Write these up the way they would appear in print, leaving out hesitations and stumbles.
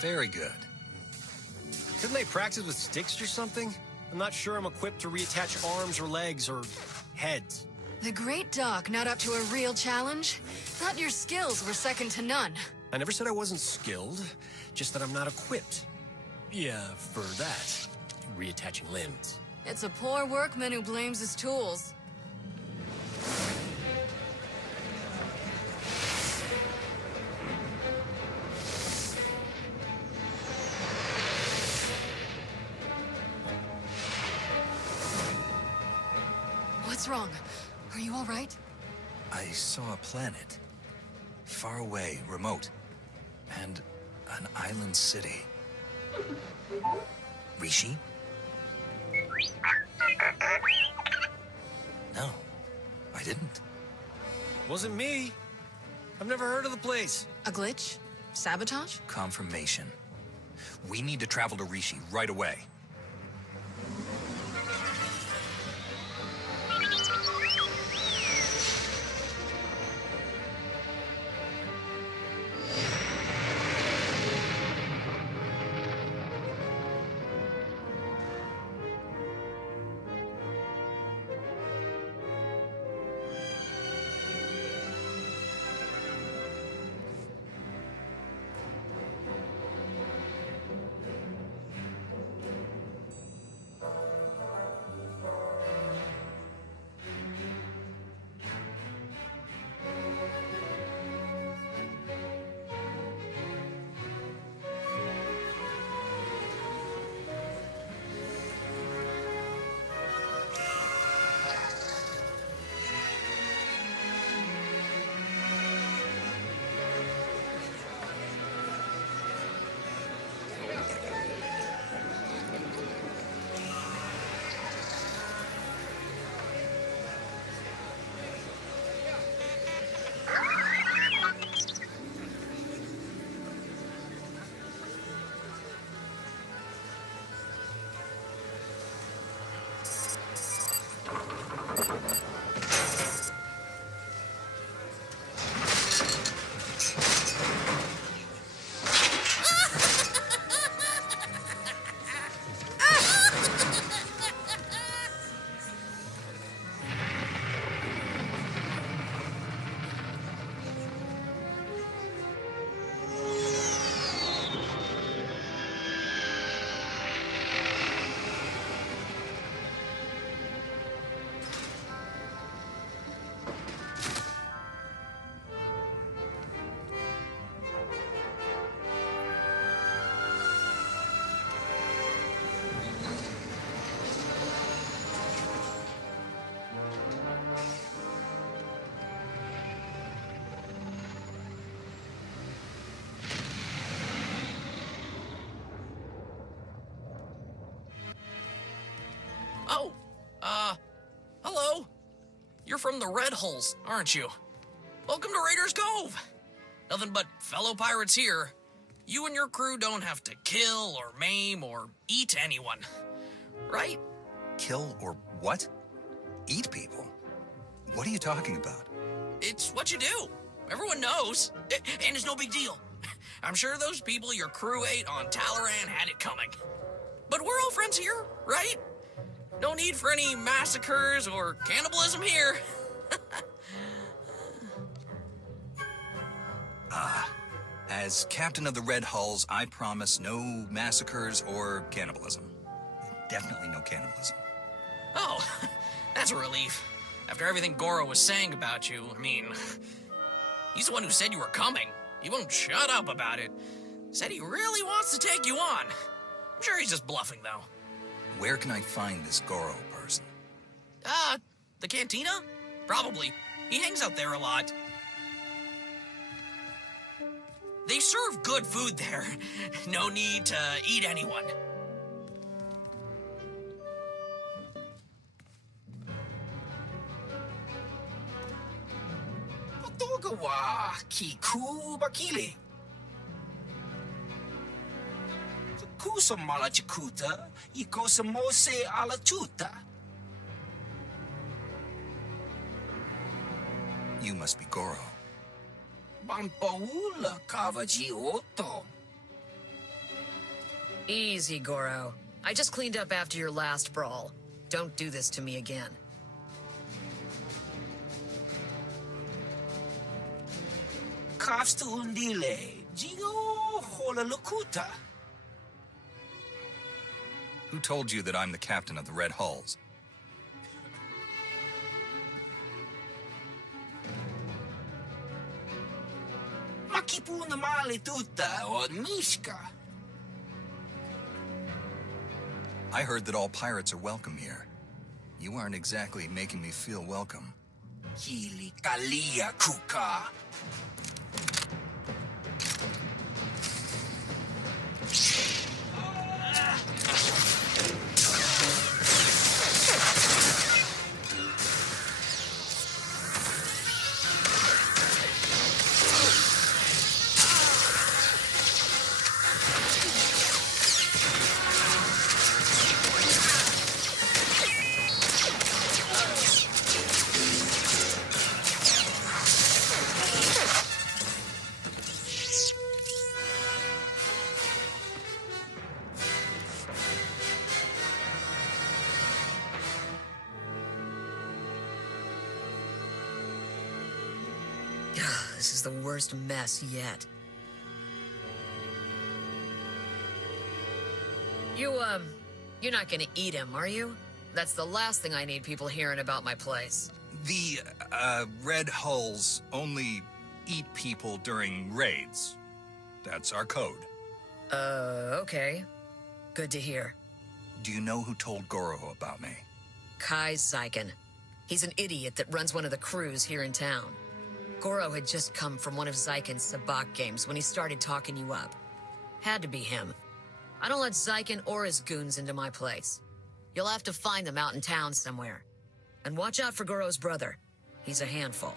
Very good. Couldn't they practice with sticks or something? I'm not sure I'm equipped to reattach arms or legs or heads. The Great Doc not up to a real challenge? Thought your skills were second to none. I never said I wasn't skilled, just that I'm not equipped. Yeah, for that. Reattaching limbs. It's a poor workman who blames his tools. What's wrong? Are you all right? I saw a planet. Far away, remote. And an island city. Rishi? No, I didn't. Wasn't me. I've never heard of the place. A glitch? Sabotage? Confirmation. We need to travel to Rishi right away. Oh, hello. You're from the Red Hulls, aren't you? Welcome to Raiders Cove. Nothing but fellow pirates here. You and your crew don't have to kill or maim or eat anyone, right? Kill or what? Eat people? What are you talking about? It's what you do. Everyone knows. And it's no big deal. I'm sure those people your crew ate on Talaran had it coming. But we're all friends here, right? No need for any massacres or cannibalism here. As captain of the Red Hulls, I promise no massacres or cannibalism. Definitely no cannibalism. Oh, that's a relief. After everything Goro was saying about you, I mean, he's the one who said you were coming. He won't shut up about it. Said he really wants to take you on. I'm sure he's just bluffing, though. Where can I find this Goro person? The cantina? Probably. He hangs out there a lot. They serve good food there. No need to eat anyone. Togawa kiku bakili. Kusa malachukuta, ikosa mose ala tuta. You must be Goro. Bampaula kavaji oto. Easy, Goro. I just cleaned up after your last brawl. Don't do this to me again. Kafsta undile, Gio hola lokuta. Who told you that I'm the captain of the Red Hulls? Makipuna mali tuta o Mishka. I heard that all pirates are welcome here. You aren't exactly making me feel welcome. Kili kalia kuka. This is the worst mess yet. You're not gonna eat him, are you? That's the last thing I need people hearing about my place. The, Red Hulls only eat people during raids. That's our code. Okay. Good to hear. Do you know who told Goro about me? Kai Zyken. He's an idiot that runs one of the crews here in town. Goro had just come from one of Zyken's sabacc games when he started talking you up. Had to be him. I don't let Zyken or his goons into my place. You'll have to find them out in town somewhere. And watch out for Goro's brother. He's a handful.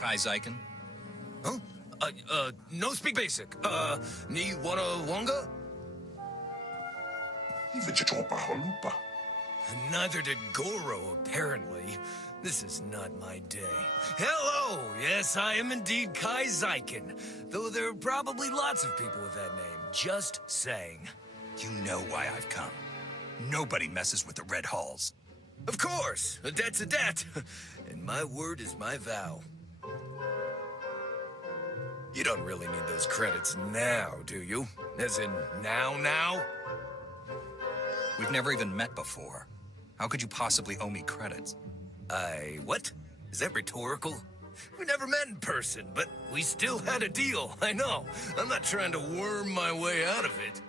Kai Zyken? Huh? No speak basic. Ni wanna wonga? Neither did Goro, apparently. This is not my day. Hello! Yes, I am indeed Kai Zyken. Though there are probably lots of people with that name. Just saying. You know why I've come. Nobody messes with the Red Hulls. Of course! A debt's a debt. And my word is my vow. You don't really need those credits now, do you? As in, now? We've never even met before. How could you possibly owe me credits? What? Is that rhetorical? We never met in person, but we still had a deal, I know. I'm not trying to worm my way out of it.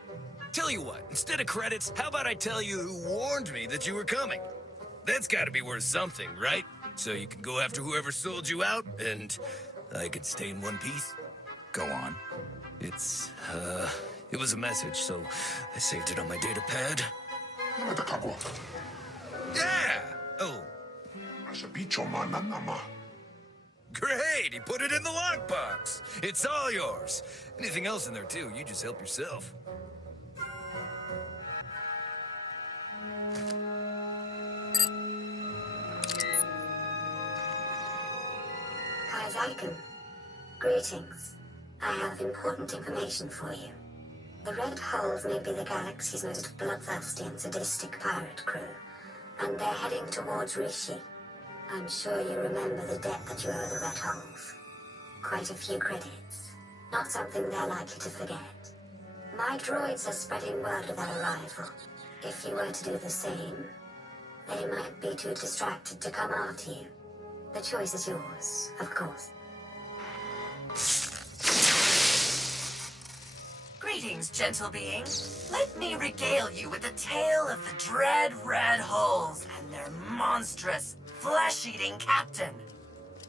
Tell you what, instead of credits, how about I tell you who warned me that you were coming? That's gotta be worth something, right? So you can go after whoever sold you out, and I could stay in one piece? Go on. It was a message, so I saved it on my data pad. Yeah! Oh. Great! He put it in the lockbox! It's all yours! Anything else in there, too, you just help yourself. Kai Zyken, greetings. I have important information for you. The Red Hulls may be the galaxy's most bloodthirsty and sadistic pirate crew, and they're heading towards Rishi. I'm sure you remember the debt that you owe the Red Hulls. Quite a few credits. Not something they're likely to forget. My droids are spreading word of their arrival. If you were to do the same, they might be too distracted to come after you. The choice is yours, of course. Greetings, gentle being. Let me regale you with the tale of the dread Red Hulls and their monstrous, flesh-eating captain.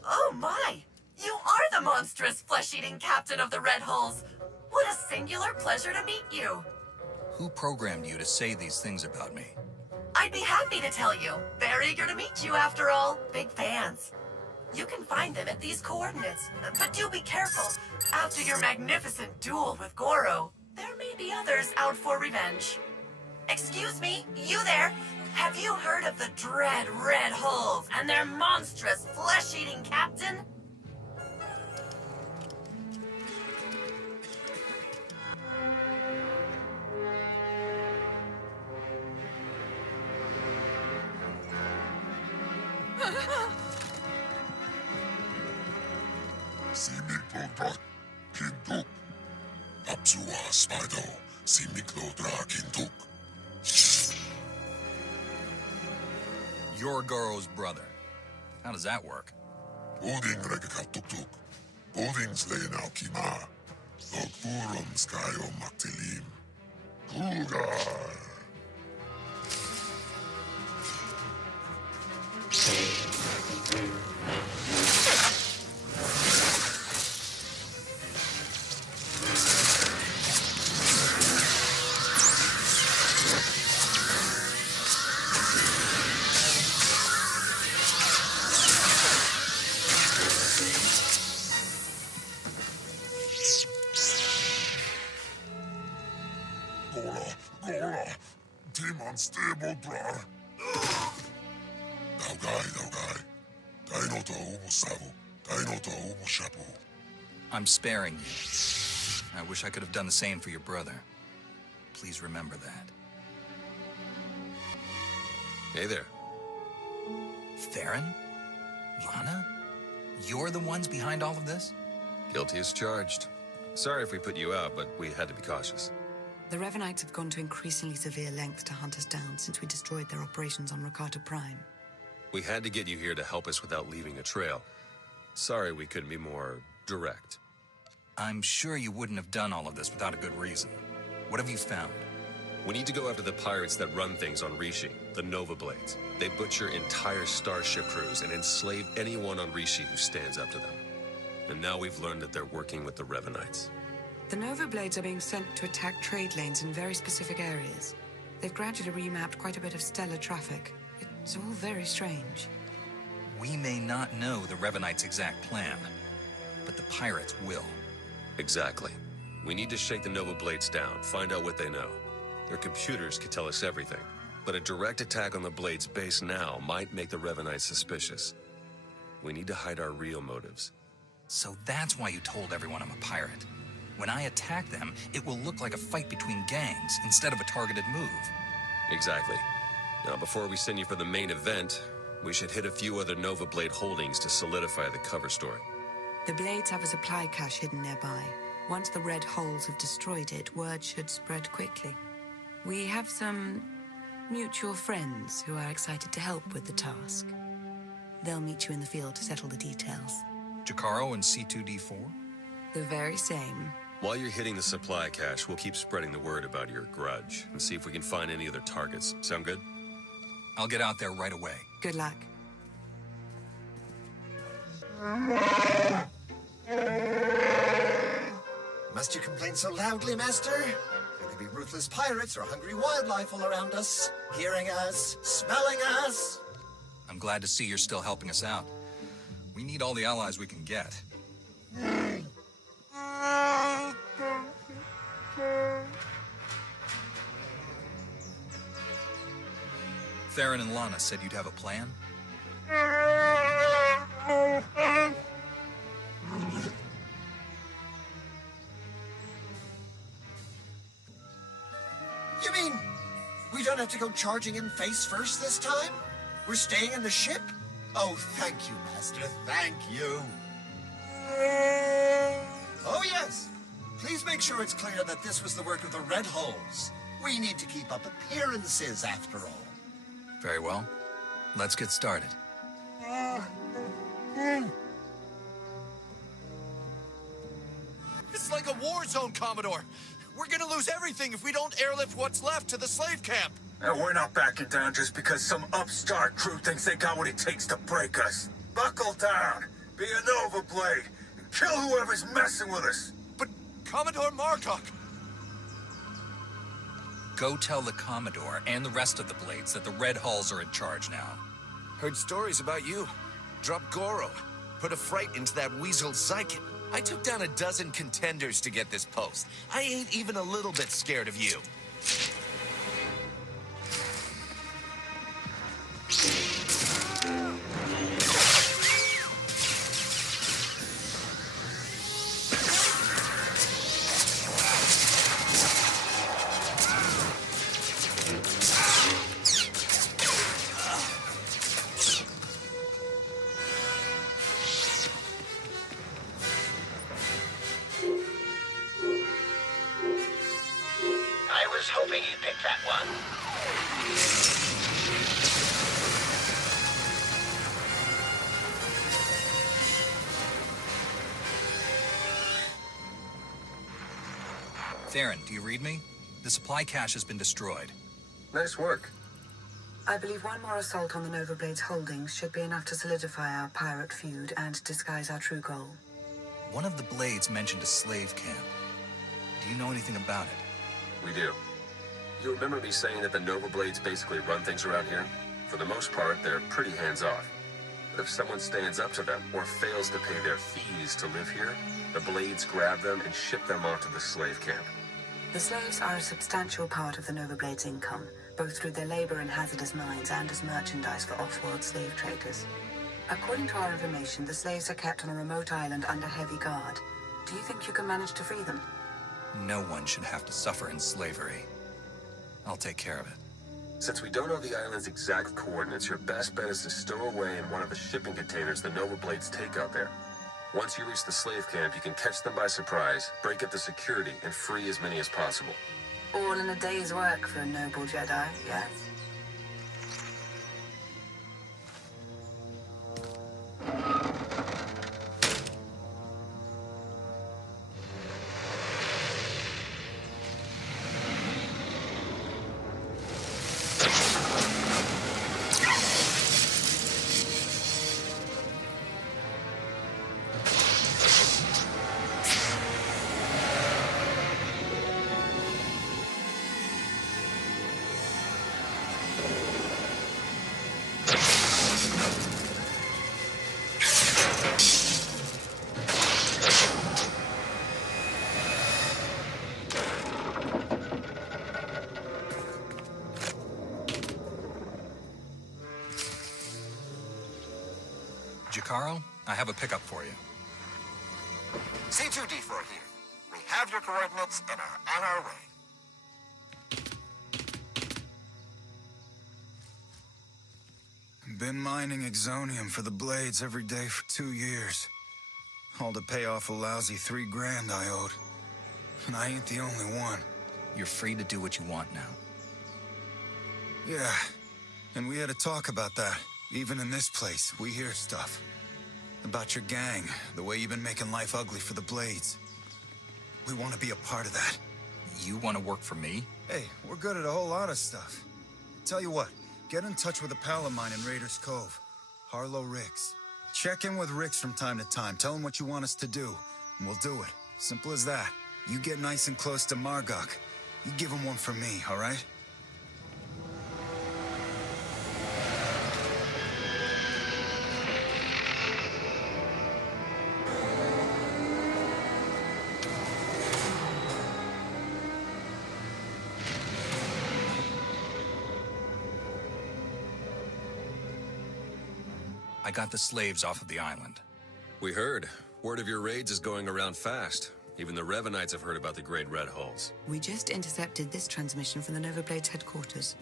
Oh my! You are the monstrous, flesh-eating captain of the Red Hulls. What a singular pleasure to meet you. Who programmed you to say these things about me? I'd be happy to tell you. They're eager to meet you, after all. Big fans. You can find them at these coordinates, but do be careful. After your magnificent duel with Goro, there may be others out for revenge. Excuse me, you there? Have you heard of the dread Red Hulls and their monstrous flesh-eating captain? Simiklodra Kinduk. Apsua Spido. Simiklodra Kinduk. You're Goro's brother. How does that work? Boding Regakatuktuk. Boding's Lena Kima. Logpurum Skyo Maktilim. Kulgar. Gora. Timon Stebodrar. Daugai. Dainoto Umusavu. Dainoto Umushapu. I'm sparing you. I wish I could have done the same for your brother. Please remember that. Hey there. Theron? Lana? You're the ones behind all of this? Guilty as charged. Sorry if we put you out, but we had to be cautious. The Revanites have gone to increasingly severe lengths to hunt us down since we destroyed their operations on Rakata Prime. We had to get you here to help us without leaving a trail. Sorry we couldn't be more direct. I'm sure you wouldn't have done all of this without a good reason. What have you found? We need to go after the pirates that run things on Rishi, the Nova Blades. They butcher entire starship crews and enslave anyone on Rishi who stands up to them. And now we've learned that they're working with the Revanites. The Nova Blades are being sent to attack trade lanes in very specific areas. They've gradually remapped quite a bit of stellar traffic. It's all very strange. We may not know the Revanites' exact plan, but the pirates will. Exactly. We need to shake the Nova Blades down, find out what they know. Their computers could tell us everything, but a direct attack on the Blades base now might make the Revanites suspicious. We need to hide our real motives. So that's why you told everyone I'm a pirate. When I attack them, it will look like a fight between gangs instead of a targeted move. Exactly. Now, before we send you for the main event, we should hit a few other Nova Blade holdings to solidify the cover story. The Blades have a supply cache hidden nearby. Once the Red Holes have destroyed it, word should spread quickly. We have some mutual friends who are excited to help with the task. They'll meet you in the field to settle the details. Jakaro and C2D4? The very same. While you're hitting the supply cache, we'll keep spreading the word about your grudge and see if we can find any other targets. Sound good? I'll get out there right away. Good luck. Must you complain so loudly, Master? There could be ruthless pirates or hungry wildlife all around us, hearing us, smelling us. I'm glad to see you're still helping us out. We need all the allies we can get. Theron and Lana said you'd have a plan? You mean we don't have to go charging in face first this time? We're staying in the ship? Oh, thank you, Master, thank you. Oh, yes. Please make sure it's clear that this was the work of the Red Holes. We need to keep up appearances, after all. Very well. Let's get started. It's like a war zone, Commodore. We're gonna lose everything if we don't airlift what's left to the slave camp. And we're not backing down just because some upstart crew thinks they got what it takes to break us. Buckle down, be a Nova Blade, and kill whoever's messing with us. But Commodore Marcock... Go tell the Commodore and the rest of the Blades that the Red Hulls are in charge now. Heard stories about you. Dropped Goro. Put a fright into that weasel Zyken. I took down a dozen contenders to get this post. I ain't even a little bit scared of you. was hoping you'd pick that one. Theron, do you read me? The supply cache has been destroyed. Nice work. I believe one more assault on the Nova Blade's holdings should be enough to solidify our pirate feud and disguise our true goal. One of the Blades mentioned a slave camp. Do you know anything about it? We do. You remember me saying that the Nova Blades basically run things around here? For the most part, they're pretty hands-off. But if someone stands up to them or fails to pay their fees to live here, the Blades grab them and ship them off to the slave camp. The slaves are a substantial part of the Nova Blade's income, both through their labor in hazardous mines and as merchandise for off-world slave traders. According to our information, the slaves are kept on a remote island under heavy guard. Do you think you can manage to free them? No one should have to suffer in slavery. I'll take care of it. Since we don't know the island's exact coordinates, your best bet is to stow away in one of the shipping containers the Nova Blades take out there. Once you reach the slave camp, you can catch them by surprise, break up the security, and free as many as possible. All in a day's work for a noble Jedi, yes? Jakaro, I have a pickup for you. C2D4 here. We have your coordinates and are on our way. Been mining exonium for the Blades every day for 2 years. All to pay off a lousy $3 grand I owed. And I ain't the only one. You're free to do what you want now. Yeah, and we had a talk about that. Even in this place, we hear stuff. About your gang, the way you've been making life ugly for the Blades. We want to be a part of that. You want to work for me? Hey, we're good at a whole lot of stuff. Tell you what, get in touch with a pal of mine in Raiders Cove, Harlow Ricks. Check in with Ricks from time to time, tell him what you want us to do, and we'll do it. Simple as that. You get nice and close to Margok. You give him one for me, all right? I got the slaves off of the island. We heard. Word of your raids is going around fast. Even the Revanites have heard about the Great Red Hulls. We just intercepted this transmission from the Nova Blades headquarters.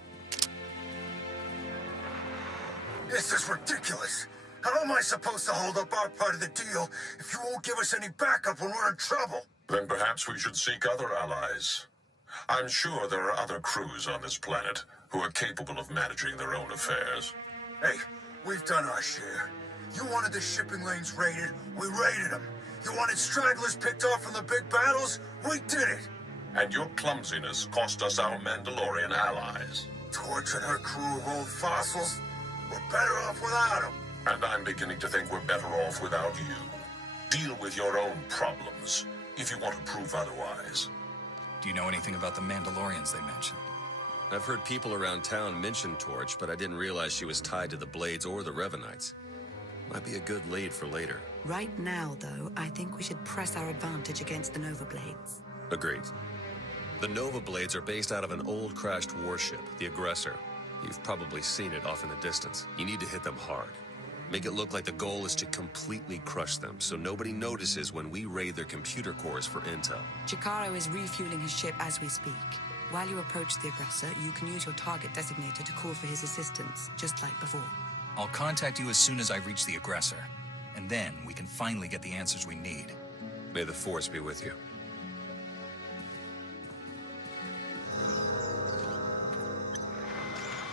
This is ridiculous. How am I supposed to hold up our part of the deal if you won't give us any backup when we're in trouble? Then perhaps we should seek other allies. I'm sure there are other crews on this planet who are capable of managing their own affairs. Hey, we've done our share. You wanted the shipping lanes raided, we raided them. You wanted stragglers picked off from the big battles, we did it. And your clumsiness cost us our Mandalorian allies. Torching her crew of old fossils? We're better off without them. And I'm beginning to think we're better off without you. Deal with your own problems, if you want to prove otherwise. Do you know anything about the Mandalorians they mentioned? I've heard people around town mention Torch, but I didn't realize she was tied to the Blades or the Revanites. Might be a good lead for later. Right now, though, I think we should press our advantage against the Nova Blades. Agreed. The Nova Blades are based out of an old crashed warship, the Aggressor. You've probably seen it off in the distance. You need to hit them hard. Make it look like the goal is to completely crush them, so nobody notices when we raid their computer cores for intel. Jakaro is refueling his ship as we speak. While you approach the Aggressor, you can use your target designator to call for his assistance, just like before. I'll contact you as soon as I reach the Aggressor, and then we can finally get the answers we need. May the Force be with you.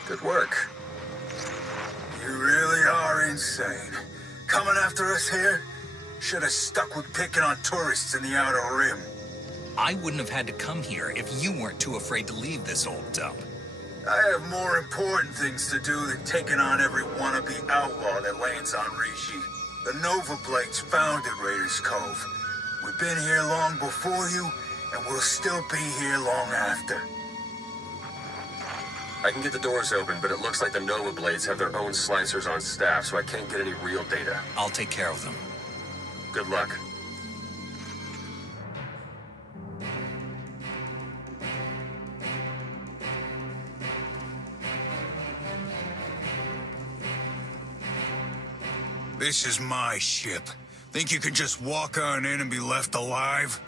Good work. You really are insane. Coming after us here? Should have stuck with picking on tourists in the Outer Rim. I wouldn't have had to come here if you weren't too afraid to leave this old dump. I have more important things to do than taking on every wannabe outlaw that lands on Rishi. The Nova Blades founded Raiders Cove. We've been here long before you, and we'll still be here long after. I can get the doors open, but it looks like the Nova Blades have their own slicers on staff, so I can't get any real data. I'll take care of them. Good luck. This is my ship. Think you could just walk on in and be left alive?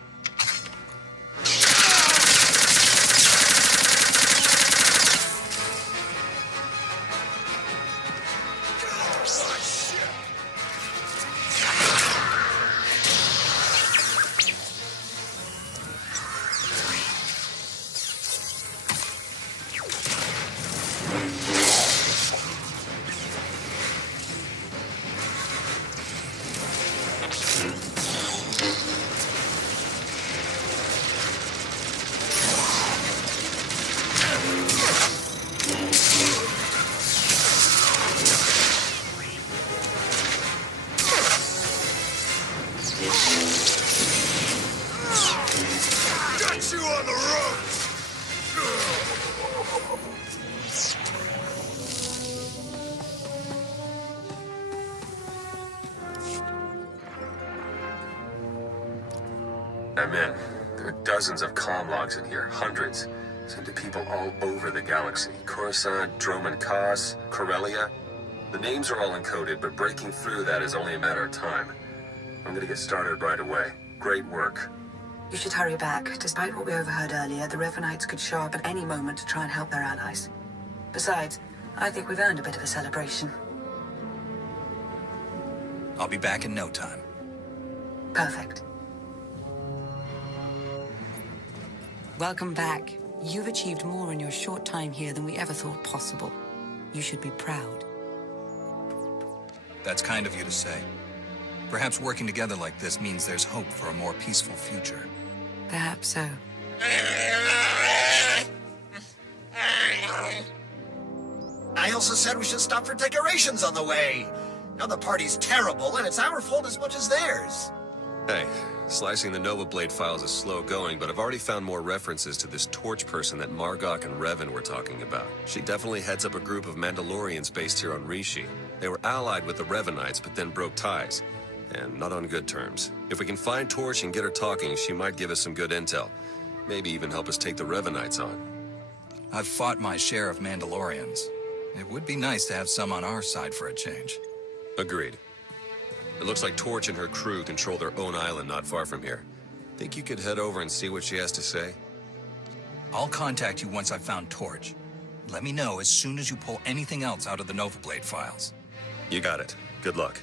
I'm in. There are dozens of comm logs in here, hundreds. Sent to people all over the galaxy. Coruscant, Droman Kos, Corellia. The names are all encoded, but breaking through that is only a matter of time. I'm gonna get started right away. Great work. You should hurry back. Despite what we overheard earlier, the Revanites could show up at any moment to try and help their allies. Besides, I think we've earned a bit of a celebration. I'll be back in no time. Perfect. Welcome back. You've achieved more in your short time here than we ever thought possible. You should be proud. That's kind of you to say. Perhaps working together like this means there's hope for a more peaceful future. Perhaps so. I also said we should stop for decorations on the way. Now the party's terrible, and it's our fault as much as theirs. Hey, slicing the Nova Blade files is slow going, but I've already found more references to this Torch person that Margok and Revan were talking about. She definitely heads up a group of Mandalorians based here on Rishi. They were allied with the Revanites, but then broke ties. And not on good terms. If we can find Torch and get her talking, she might give us some good intel. Maybe even help us take the Revanites on. I've fought my share of Mandalorians. It would be nice to have some on our side for a change. Agreed. It looks like Torch and her crew control their own island not far from here. Think you could head over and see what she has to say? I'll contact you once I've found Torch. Let me know as soon as you pull anything else out of the Nova Blade files. You got it. Good luck.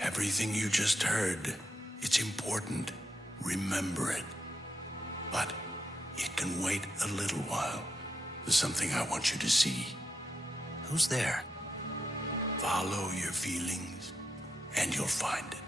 Everything you just heard, it's important. Remember it. But it can wait a little while. There's something I want you to see. Who's there? Follow your feelings, and you'll find it.